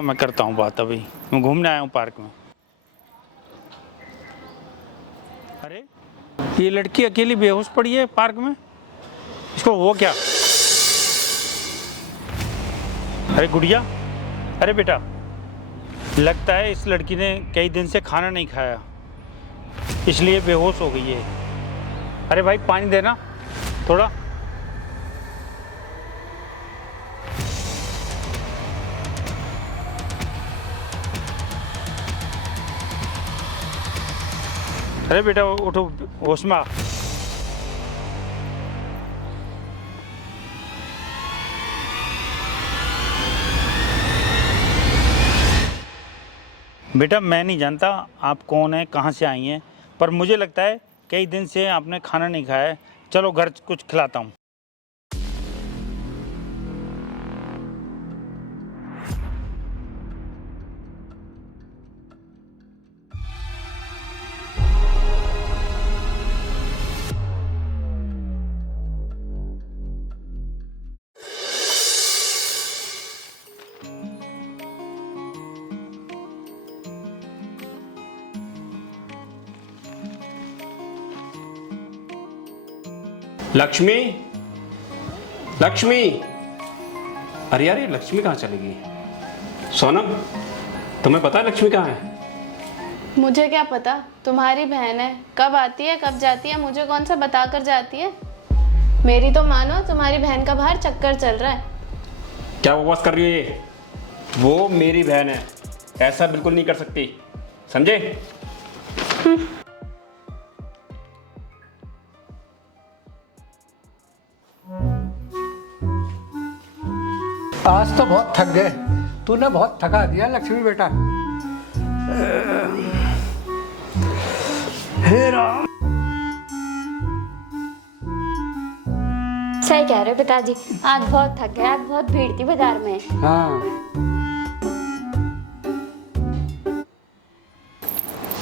हाँ मैं करता हूँ बात, अभी मैं घूमने आया हूँ पार्क में। अरे ये लड़की अकेली बेहोश पड़ी है पार्क में, इसको वो क्या? अरे गुड़िया, अरे बेटा, लगता है इस लड़की ने कई दिन से खाना नहीं खाया इसलिए बेहोश हो गई है। अरे भाई पानी देना थोड़ा। अरे बेटा उठो, होश में आ। बेटा मैं नहीं जानता आप कौन है, कहाँ से आई हैं, पर मुझे लगता है कई दिन से आपने खाना नहीं खाया है। चलो घर कुछ खिलाता हूँ। लक्ष्मी, लक्ष्मी, अरे यार ये लक्ष्मी कहाँ चली गई? सोनम, तुम्हें पता है लक्ष्मी कहाँ है? मुझे क्या पता, तुम्हारी बहन है, कब आती है कब जाती है मुझे कौन सा बता कर जाती है। मेरी तो मानो तुम्हारी बहन का बाहर चक्कर चल रहा है। क्या बकवास कर रही है ये? वो मेरी बहन है, ऐसा बिल्कुल नहीं कर सकती, समझे? आज तो बहुत थक गए, तूने बहुत थका दिया लक्ष्मी बेटा। हे राम। सही कह रहे हो पिताजी, आज बहुत थक गए, आज बहुत भीड़ थी बाजार में। हाँ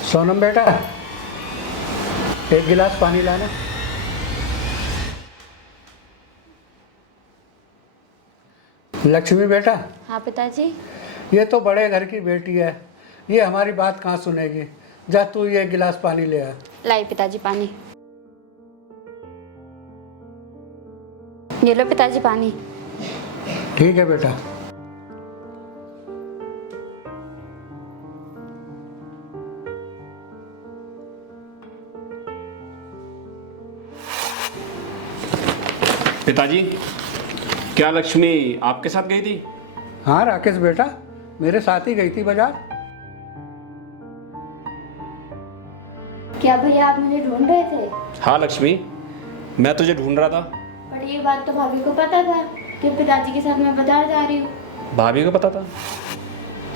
सोनम बेटा, एक गिलास पानी लाना। लक्ष्मी बेटा। हाँ पिताजी। ये तो बड़े घर की बेटी है, ये हमारी बात कहाँ सुनेगी। जा तू ये गिलास पानी ले आ। लाई पिताजी पानी। ये लो पिताजी पानी। ठीक है बेटा। पिताजी, क्या लक्ष्मी आपके साथ गई थी? हाँ राकेश बेटा, मेरे साथ ही गई थी बाजार। क्या भैया आप मुझे ढूंढ रहे थे? हाँ लक्ष्मी, मैं तुझे ढूंढ रहा था। पर ये बात तो भाभी को पता था कि पिताजी के साथ मैं बाजार जा रही हूँ। भाभी को पता था?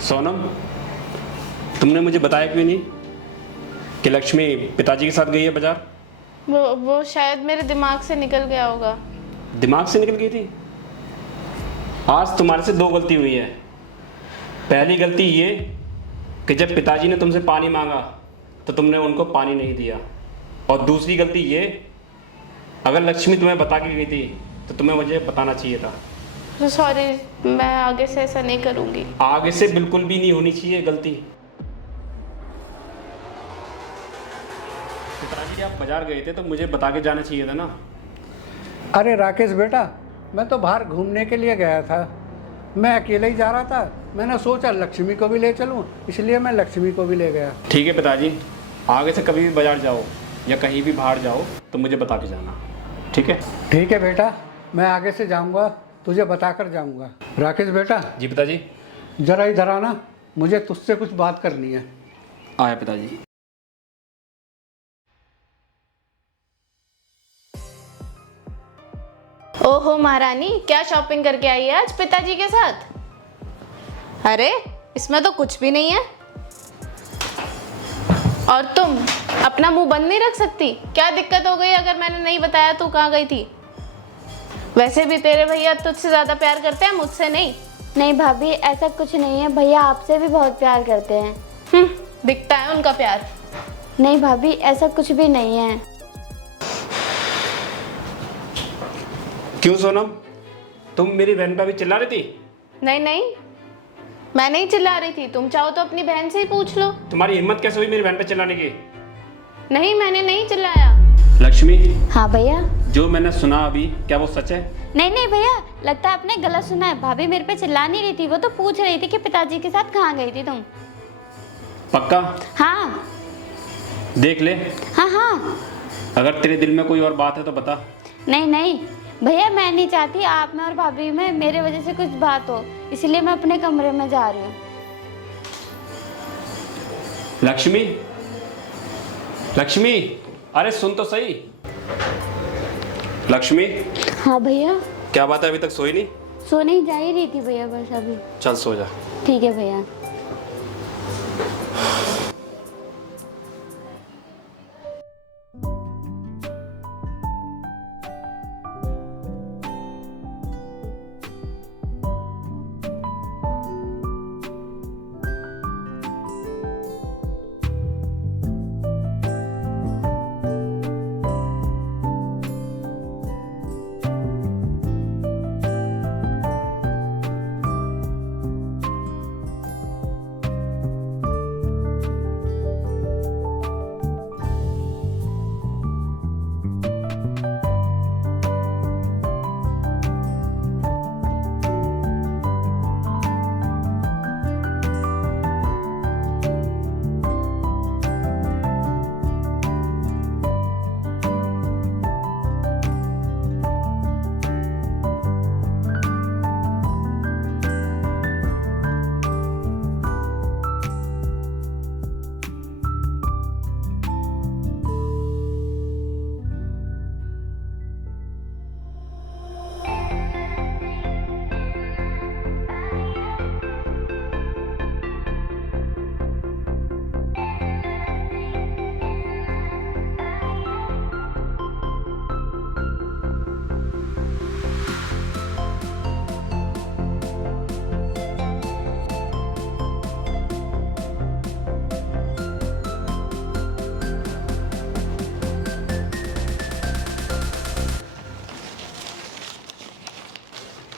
सोनम, तुमने मुझे बताया क्यों नहीं कि लक्ष्मी पिताजी के साथ गई है बाजार? वो शायद मेरे दिमाग से निकल गया होगा। दिमाग से निकल गई थी? आज तुम्हारे से दो गलती हुई है। पहली गलती ये कि जब पिताजी ने तुमसे पानी मांगा तो तुमने उनको पानी नहीं दिया, और दूसरी गलती ये, अगर लक्ष्मी तुम्हें बता के गई थी तो तुम्हें मुझे बताना चाहिए था। सॉरी, मैं आगे से ऐसा नहीं करूँगी। आगे से बिल्कुल भी नहीं होनी चाहिए गलती। पिताजी आप बाजार गए थे तो मुझे बता के जाना चाहिए था ना। अरे राकेश बेटा, मैं तो बाहर घूमने के लिए गया था, मैं अकेले ही जा रहा था। मैंने सोचा लक्ष्मी को भी ले चलूं, इसलिए मैं लक्ष्मी को भी ले गया। ठीक है पिताजी, आगे से कभी भी बाजार जाओ या कहीं भी बाहर जाओ तो मुझे बता के जाना, ठीक है? ठीक है बेटा, मैं आगे से जाऊंगा, तुझे बता कर जाऊंगा। राकेश बेटा। जी पिताजी। जरा इधर आना, मुझे तुझसे कुछ बात करनी है। आया पिताजी। ओहो महारानी, क्या शॉपिंग करके आई है आज पिताजी के साथ? अरे इसमें तो कुछ भी नहीं है। और तुम अपना मुंह बंद नहीं रख सकती? क्या दिक्कत हो गई अगर मैंने नहीं बताया तू कहाँ गई थी? वैसे भी तेरे भैया तुझसे ज्यादा प्यार करते हैं, मुझसे नहीं। नहीं भाभी, ऐसा कुछ नहीं है, भैया आपसे भी बहुत प्यार करते हैं। दिखता है उनका प्यार। नहीं भाभी, ऐसा कुछ भी नहीं है। क्यों सोनम, तुम मेरी बहन पे भी चिल्ला रही थी? नहीं नहीं, मैं नहीं चिल्ला रही थी, तुम चाहो तो अपनी बहन से ही पूछ लो। तुम्हारी हिम्मत कैसे हुई मेरी बहन पे चिल्लाने की? नहीं, मैंने नहीं चिल्लाया। लक्ष्मी, हाँ भैया। जो मैंने सुना अभी, क्या वो सच है? नहीं नहीं भैया, लगता है आपने गलत सुना है। भाभी मेरे पे चिल्ला नहीं रही थी, वो तो पूछ रही थी कि पिताजी के साथ कहाँ गई थी तुम। पक्का? हाँ देख ले, हाँ हाँ। अगर तेरे दिल में कोई और बात है तो बता। नहीं नहीं भैया, मैं नहीं चाहती आप में और भाभी में मेरे वजह से कुछ बात हो, इसलिए मैं अपने कमरे में जा रही हूँ। लक्ष्मी, लक्ष्मी, अरे सुन तो सही। लक्ष्मी, हाँ भैया। क्या बात है, अभी तक सोई नहीं? सोने ही जा ही रही थी भैया, बस अभी। चल सो जा। ठीक है भैया।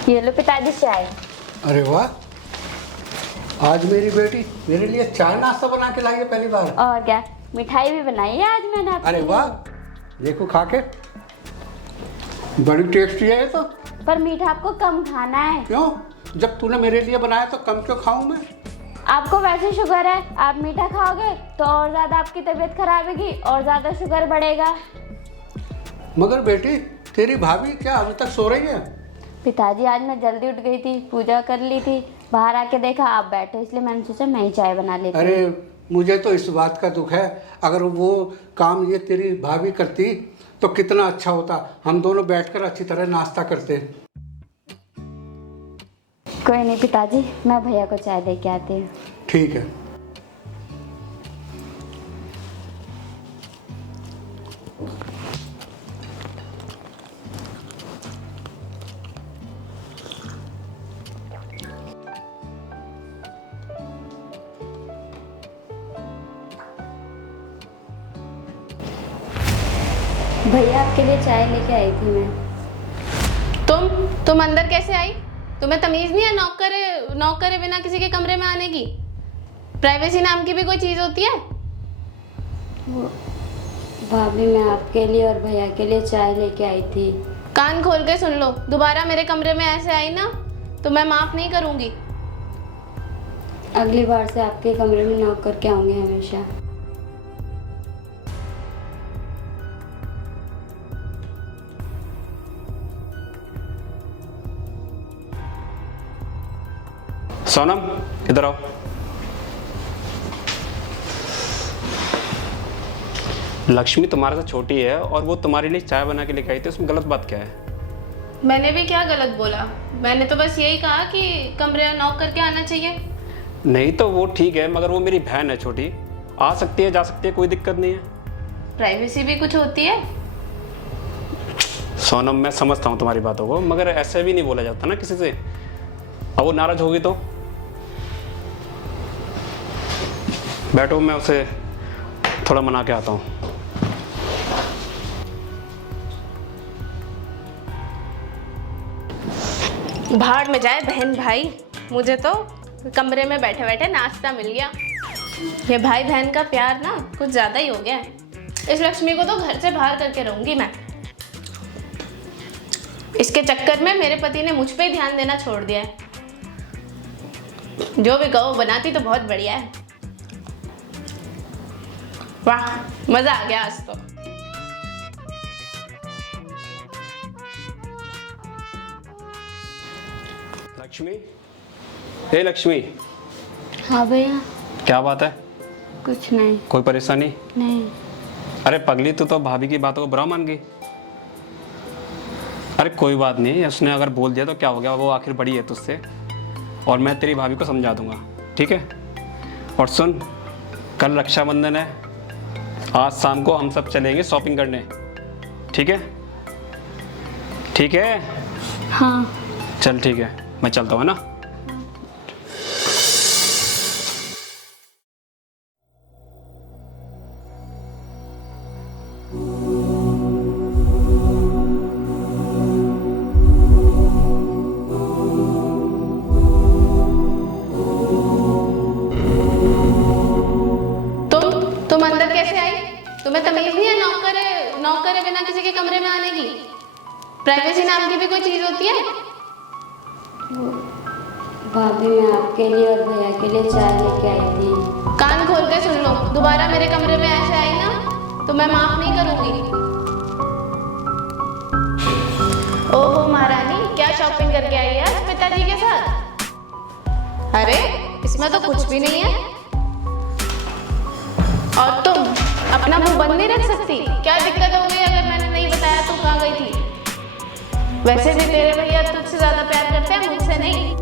ये लो पिताजी चाय। अरे वाह, आज मेरी बेटी मेरे लिए चाय नाश्ता बना के लाई है पहली बार। और क्या, मिठाई भी बनाई है आज मैंने आपके अरे लिए। वाह, देखो खा के, बड़ी टेस्टी है ये तो। पर मीठा आपको कम खाना है। क्यों? जब तूने मेरे लिए बनाया तो कम क्यों खाऊं मैं? आपको वैसे शुगर है, आप मीठा खाओगे तो और ज्यादा आपकी तबीयत खराब होगी और ज्यादा शुगर बढ़ेगा। मगर बेटी, तेरी भाभी क्या अभी तक सो रही है? पिताजी आज मैं जल्दी उठ गई थी, पूजा कर ली थी, बाहर आके देखा आप बैठे, इसलिए मैंने सोचा मैं ही चाय बना लेती हूँ। अरे मुझे तो इस बात का दुख है, अगर वो काम ये तेरी भाभी करती तो कितना अच्छा होता। हम दोनों बैठकर अच्छी तरह नाश्ता करते। कोई नहीं पिताजी, मैं भैया को चाय दे के आती हूँ। ठीक है। भैया आपके लिए चाय लेके आई थी मैं। तुम अंदर कैसे आई? तुम्हें तमीज नहीं है नॉक करे बिना किसी के कमरे में आने की? प्राइवेसी नाम की भी कोई चीज होती है? भाभी मैं आपके लिए और भैया के लिए चाय लेके आई थी। कान खोल के सुन लो, दोबारा मेरे कमरे में ऐसे आई ना तो मैं माफ नहीं करूंगी। अगली बार से आपके कमरे में नॉक करके आऊंगी हमेशा। सोनम, इधर आओ। लक्ष्मी तुम्हारे से छोटी है और वो तुम्हारे लिए चाय बना के लेके आई थी, उसमें गलत बात क्या है? मैंने भी क्या गलत बोला? मैंने तो बस यही कहा कि कमरे में नॉक करके आना चाहिए। नहीं तो वो ठीक है, मगर वो मेरी बहन है छोटी, आ सकती है जा सकती है, कोई दिक्कत नहीं है। प्राइवेसी भी कुछ होती है। सोनम मैं समझता हूँ तुम्हारी बातों को, मगर ऐसे भी नहीं बोला जाता ना किसी से। अब वो नाराज होगी तो बैठो, मैं उसे थोड़ा मना के आता हूँ। भाड़ में जाए बहन भाई, मुझे तो कमरे में बैठे बैठे नाश्ता मिल गया। ये भाई बहन का प्यार ना कुछ ज़्यादा ही हो गया है। इस लक्ष्मी को तो घर से बाहर करके रहूंगी मैं। इसके चक्कर में मेरे पति ने मुझ पे ही ध्यान देना छोड़ दिया है। जो भी कहो बनाती तो बहुत बढ़िया है। वाह, मजा आ गया आज तो। लक्ष्मी, हे लक्ष्मी, हाँ भैया। क्या बात है? कुछ नहीं। कोई परेशानी? नहीं। अरे पगली, तू तो भाभी की बातों को बुरा मान गई। अरे कोई बात नहीं, उसने अगर बोल दिया तो क्या हो गया, वो आखिर बड़ी है तुझसे। और मैं तेरी भाभी को समझा दूंगा, ठीक है? और सुन, कल रक्षाबंधन है, आज शाम को हम सब चलेंगे शॉपिंग करने, ठीक है? ठीक है? हाँ। चल ठीक है, मैं चलता हूँ ना। तुम अंदर कैसे आई? तुम्हें तमीज नहीं है नौकर है बिना किसी के कमरे में आने की? प्राइवेसी नाम की भी कोई चीज होती है? भाभी मैं आपके लिए और भैया के लिए चाय लेके आई थी। कान खोल के सुन लो, दोबारा मेरे कमरे में ऐसे आई ना तो मैं माफ नहीं करूंगी। ओहो महारानी, क्या शॉपिंग करके आई है आज पिताजी के साथ? अरे इसमें तो कुछ भी नहीं है। और तुम अपना मुंह बंद नहीं रख सकती? क्या दिक्कत हो गई अगर मैंने नहीं बताया तू कहाँ गई थी? वैसे भी तेरे भैया तुझसे ज्यादा प्यार करते हैं, मुझसे नहीं।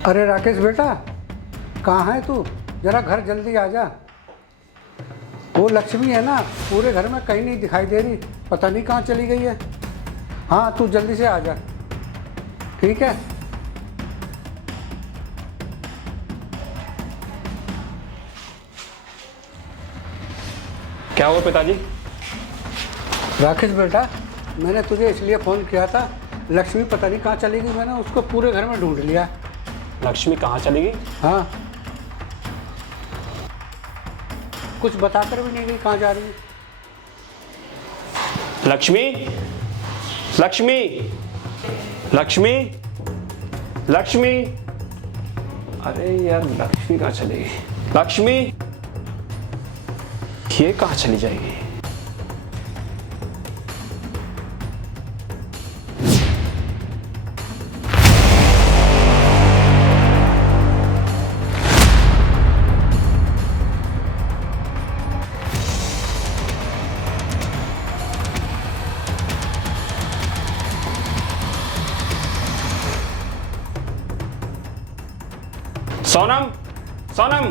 अरे राकेश बेटा, कहाँ है तू? जरा घर जल्दी आ जा। वो लक्ष्मी है ना, पूरे घर में कहीं नहीं दिखाई दे रही, पता नहीं कहाँ चली गई है। हाँ तू जल्दी से आ जा, ठीक है? क्या हुआ पिताजी? राकेश बेटा, मैंने तुझे इसलिए फ़ोन किया था, लक्ष्मी पता नहीं कहाँ चली गई। मैंने उसको पूरे घर में ढूंढ लिया। लक्ष्मी कहाँ चली गई? हाँ, कुछ बताकर भी नहीं गई कहाँ जा रही है। लक्ष्मी, लक्ष्मी, लक्ष्मी, लक्ष्मी। अरे यार, लक्ष्मी कहाँ चली गई? लक्ष्मी, ये कहाँ चली जाएगी? सोनम, सोनम,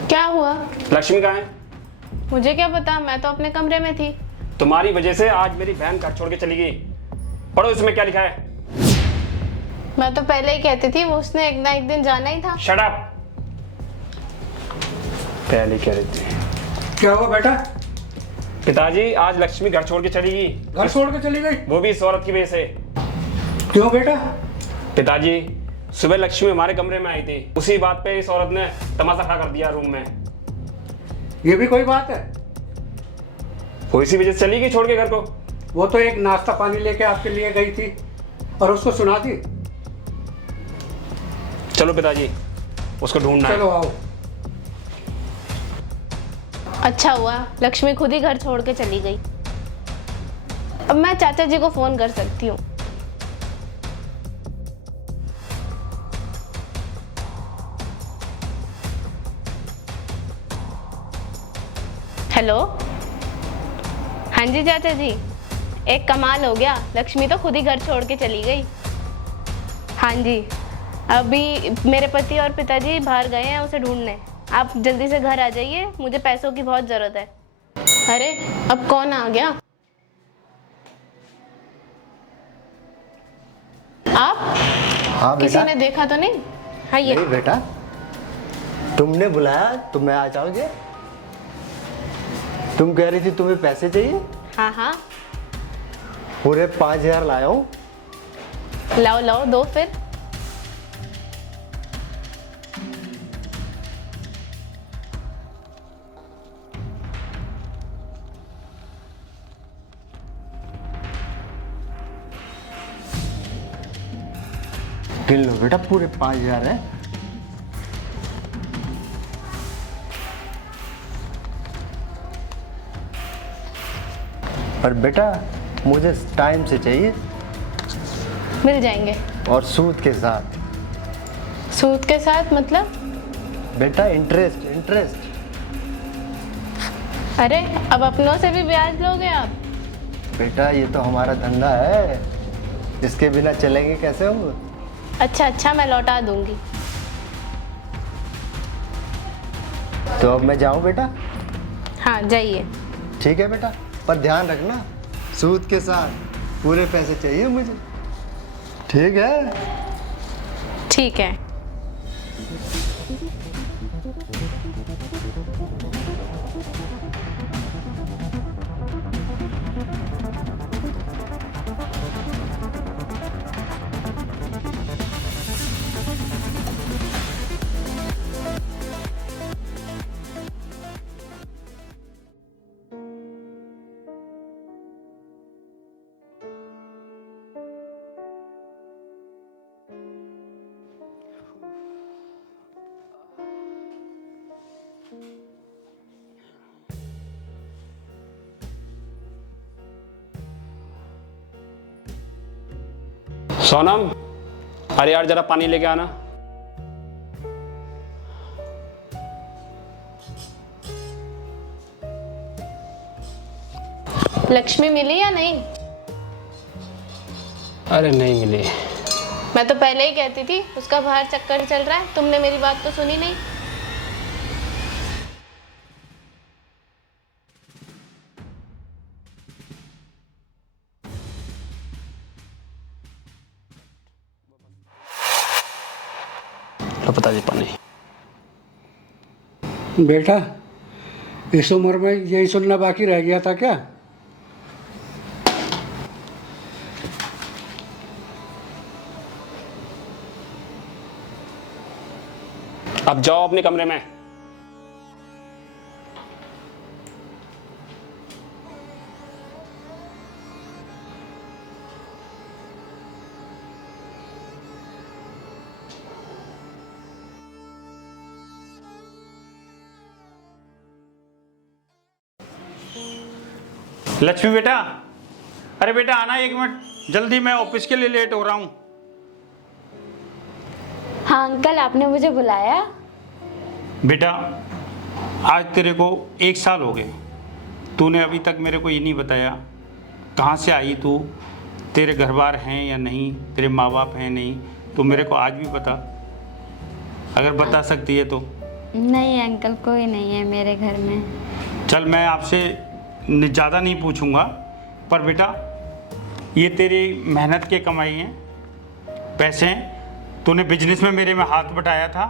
क्या हुआ? लक्ष्मी कहाँ है? मुझे क्या पता, मैं तो अपने कमरे में थी। तुम्हारी वजह से आज मेरी बहन घर छोड़ के चली गई। पढ़ो इसमें क्या लिखा है। मैं तो पहले ही कहती थी, वो उसने एक ना एक दिन जाना ही था। Shut up. पहले कह रही थी। क्या हुआ बेटा? पिताजी, आज लक्ष्मी घर छोड़ के चली गई। घर छोड़ के चली गई? वो भी इस औरत की वजह से। क्यों बेटा? पिताजी, सुबह लक्ष्मी हमारे कमरे में आई थी, उसी बात पे इस औरत ने तमाशा खड़ा कर दिया रूम में। ये भी कोई बात है? वो इसी वजह से चली गई छोड़ के घर को। वो तो एक नाश्ता पानी लेके आपके लिए गई थी और उसको सुना दी। चलो पिताजी, उसको ढूंढना है। चलो आओ। अच्छा हुआ लक्ष्मी खुद ही घर छोड़ के चली गई। अब मैं चाचा जी को फोन कर सकती हूँ। हेलो, हाँ जी चाचा जी, एक कमाल हो गया, लक्ष्मी तो खुद ही घर छोड़ के चली गई। हाँ जी, अभी मेरे पति और पिताजी बाहर गए हैं उसे ढूंढने। आप जल्दी से घर आ जाइए, मुझे पैसों की बहुत ज़रूरत है। अरे अब कौन आ गया? आप? हाँ किसी बेटा। ने देखा तो नहीं? हाँ ये नहीं बेटा, तुमने बुलाया तो मैं आ जाओगे। तुम कह रही थी तुम्हें पैसे चाहिए, हाँ हाँ, पूरे 5,000 लाया हूँ। लाओ लाओ दो फिर। गिन लो बेटा, पूरे 5,000 है। पर बेटा मुझे टाइम से चाहिए मिल जाएंगे। और सूद के साथ। सूद के साथ मतलब? बेटा इंटरेस्ट इंटरेस्ट। अरे अब अपनों से भी ब्याज लोगे आप? बेटा ये तो हमारा धंधा है, इसके बिना चलेंगे कैसे हम। अच्छा अच्छा, मैं लौटा दूंगी। तो अब मैं जाऊं बेटा? हाँ जाइए। ठीक है बेटा, पर ध्यान रखना सूद के साथ पूरे पैसे चाहिए मुझे। ठीक है? ठीक है। सोनम, अरे यार जरा पानी लेके आना। लक्ष्मी मिली या नहीं? अरे नहीं मिली। मैं तो पहले ही कहती थी उसका बाहर चक्कर चल रहा है, तुमने मेरी बात तो सुनी नहीं। लो पिताजी पानी। बेटा इस उम्र में यही सुनना बाकी रह गया था क्या? अब जाओ अपने कमरे में। लक्ष्मी बेटा, अरे बेटा आना 1 मिनट, जल्दी, मैं ऑफिस के लिए लेट हो रहा हूँ। हाँ अंकल, आपने मुझे बुलाया? बेटा आज तेरे को 1 साल हो गए, तूने अभी तक मेरे को ये नहीं बताया कहाँ से आई तू, तेरे घर बार हैं या नहीं, तेरे माँ बाप हैं नहीं, तो मेरे को आज भी बता, अगर बता सकती है तो। नहीं अंकल, कोई नहीं है मेरे घर में। चल मैं आपसे ज़्यादा नहीं पूछूंगा, पर बेटा ये तेरी मेहनत के कमाई हैं, पैसे हैं, तूने बिजनेस में मेरे में हाथ बटाया था,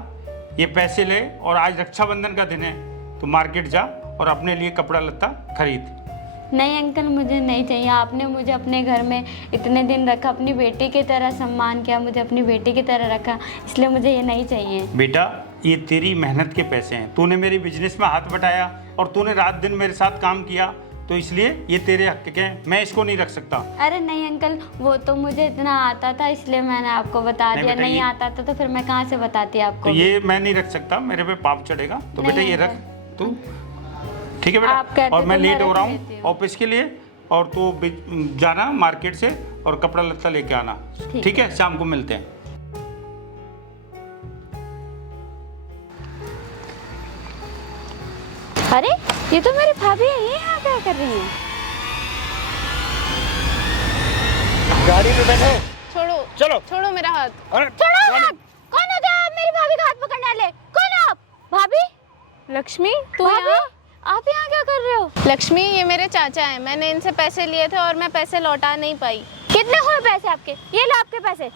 ये पैसे ले और आज रक्षाबंधन का दिन है, तो मार्केट जा और अपने लिए कपड़ा लत्ता खरीद। नहीं अंकल, मुझे नहीं चाहिए। आपने मुझे अपने घर में इतने दिन रखा, अपनी बेटी की तरह सम्मान किया, मुझे अपनी बेटी की तरह रखा, इसलिए मुझे ये नहीं चाहिए। बेटा ये तेरी मेहनत के पैसे हैं, तूने मेरी बिजनेस में हाथ बटाया और तूने रात दिन मेरे साथ काम किया, तो इसलिए ये तेरे हक के हैं, मैं इसको नहीं रख सकता। अरे नहीं अंकल, वो तो मुझे इतना आता था इसलिए मैंने आपको बता नहीं दिया। बेटा, नहीं ये- आता था तो फिर मैं कहाँ से बताती आपको। तो ये मैं नहीं रख सकता, मेरे पे पाप चढ़ेगा। तो नहीं, बेटा ये रख अंकल। तू, ठीक है आप बेटा। कहते और मैं तो लेट मैं हो रख रहा लेती हूँ हूँ। ऑफिस के लिए, और तू जाना मार्केट से और कपड़ा लत्ता लेके आना, ठीक है? शाम को मिलते हैं। अरे ये तो मेरी भाभी है, ये यहाँ क्या कर रही है? गाड़ी में बैठो। छोड़ो, चलो। छोड़ो मेरा हाथ। अरे छोड़ो हाथ! कौन होता है आप मेरी भाभी का हाथ पकड़ने वाले? कौन हो आप? भाभी? लक्ष्मी, तू भाभी? यहाँ? आप यहाँ क्या कर रहे हो? लक्ष्मी, ये मेरे चाचा हैं। मैंने इनसे पैसे लिए थे और मैं पैसे लौटा नहीं पाई। कितने हुए पैसे आपके? ये लो आपके पैसे।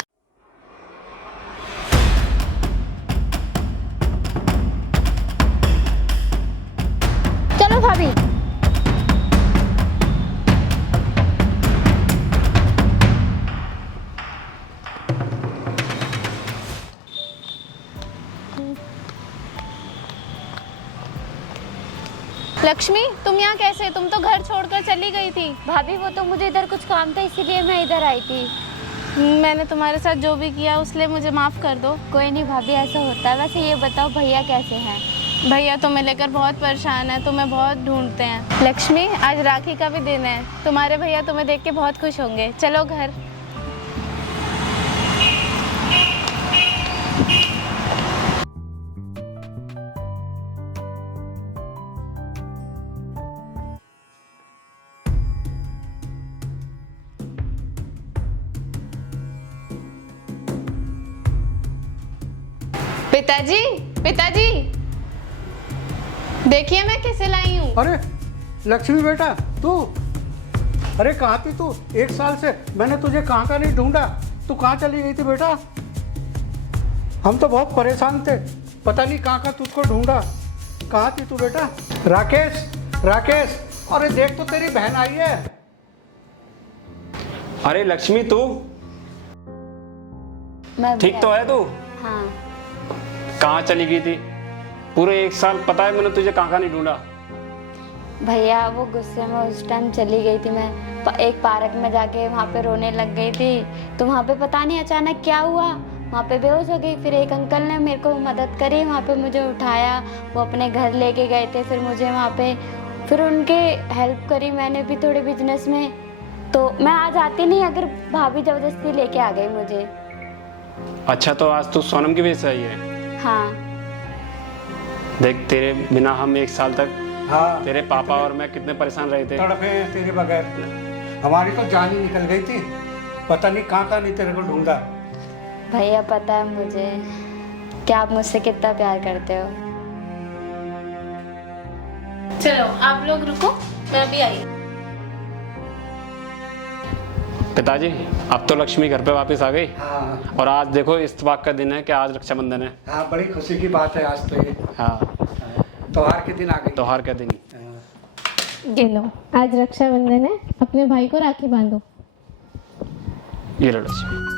चलो भाभी। लक्ष्मी, तुम यहाँ कैसे? तुम तो घर छोड़कर चली गई थी। भाभी वो तो मुझे इधर कुछ काम था इसीलिए मैं इधर आई थी। मैंने तुम्हारे साथ जो भी किया उसलिए मुझे माफ़ कर दो। कोई नहीं भाभी, ऐसा होता है। वैसे ये बताओ भैया कैसे हैं? भैया तुम्हें लेकर बहुत परेशान है, तुम्हें बहुत ढूंढते हैं। लक्ष्मी, आज राखी का भी दिन है, तुम्हारे भैया तुम्हें देख के बहुत खुश होंगे। चलो घर। पिताजी, पिताजी, देखिए मैं किसे लाई हूँ। अरे लक्ष्मी बेटा, तू? अरे कहाँ थी तू? 1 साल से मैंने तुझे कहाँ का नहीं ढूंढा। तू कहाँ चली गई थी बेटा? हम तो बहुत परेशान थे, पता नहीं कहाँ का तुझको ढूंढा। कहाँ थी तू बेटा? राकेश, राकेश, अरे देख तो तेरी बहन आई है। अरे लक्ष्मी, तू मैं ठीक तो है? तू हाँ। कहाँ चली गई थी? पूरे 1 साल पता है मैंने तुझे कहाँ नहीं ढूंढा। भैया वो गुस्से में उस टाइम चली गई थी मैं एक पार्क में जाके वहाँ पे रोने लग गई थी। तो वहाँ पे पता नहीं अचानक क्या हुआ, वहाँ पे बेहोश हो गई। फिर एक अंकल ने मेरे को मदद करी, वहाँ पे मुझे उठाया, वो अपने घर लेके गए थे। फिर मुझे वहाँ पे फिर उनके हेल्प करी मैंने भी थोड़े बिजनेस में। तो मैं आज आती नहीं अगर भाभी ज़बरदस्ती लेके आ गई मुझे। अच्छा, तो आज तू सोनम की वजह से आई है? हाँ। देख, तेरे बिना हम 1 साल तक, हाँ, तेरे पापा और मैं कितने परेशान रहे थे। तड़पे हैं तेरे बगैर। हमारी तो जान ही निकल गई थी, पता नहीं कहाँ नहीं तेरे को ढूंढा। भैया पता है मुझे कि आप मुझसे कितना प्यार करते हो। चलो आप लोग रुको, मैं अभी आई। पिताजी, अब तो लक्ष्मी घर पे वापस आ गई। हाँ और आज देखो इत्तेफाक का दिन है कि आज रक्षाबंधन है। हाँ, बड़ी खुशी की बात है आज तो ये। हाँ, त्योहार के दिन आ गई। त्योहार का दिन। ये लो, आज रक्षाबंधन है, अपने भाई को राखी बांधो। ये लो लक्ष्मी।